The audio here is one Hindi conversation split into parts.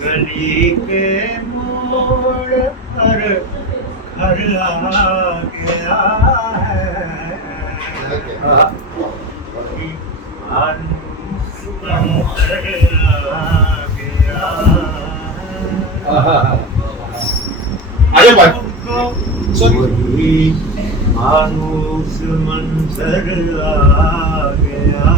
गली के मोड़ पर घर आ गया है अरे भाई मानूस मंजर आ गया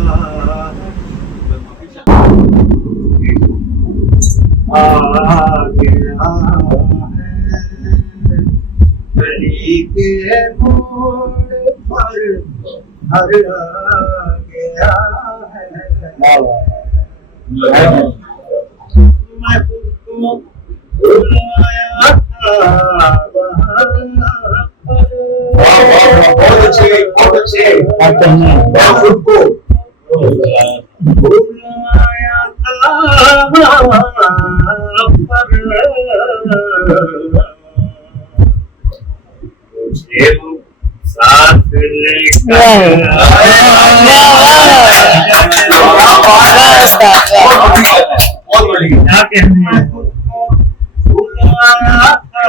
गली के मोड़ पर घर आ गया है मैं तुमको बुलाया था बहुत अच्छे खुद को बुलाया था मुझे साथ लेकर बहुत बढ़िया क्या कहते हैं बुलाया था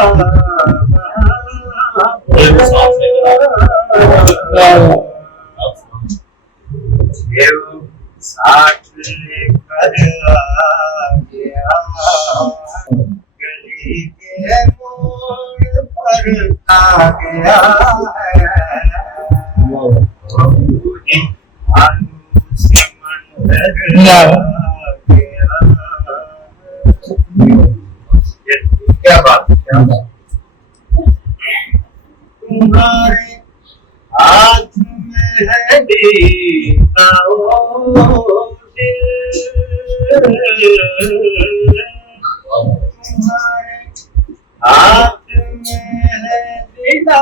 साथ लेकर आ गया गली के मोड़ पर आ गया है मानूसी मंदिर आ गया। क्या बात तुम्हारे हाथ में है दीदा ओ दिल तुम्हारे हाथ में है दीदा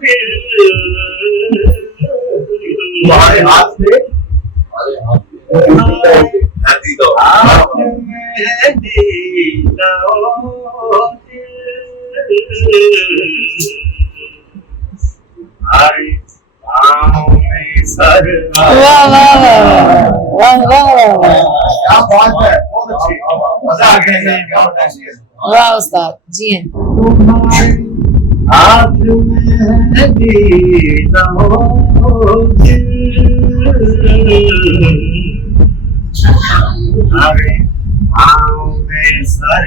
दिल तुम्हारे हाथ में हाथ में है दीदा ओ तुम्हारे पाँव में सर क्या बात है बहुत अच्छी मजा आ गया क्या बताइए वाह उस्ताद जी हैं। तुम्हारे हाथ में है दीदा ओ दिल तुम्हारे पाँव में सर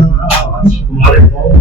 तुम्हारे बहुत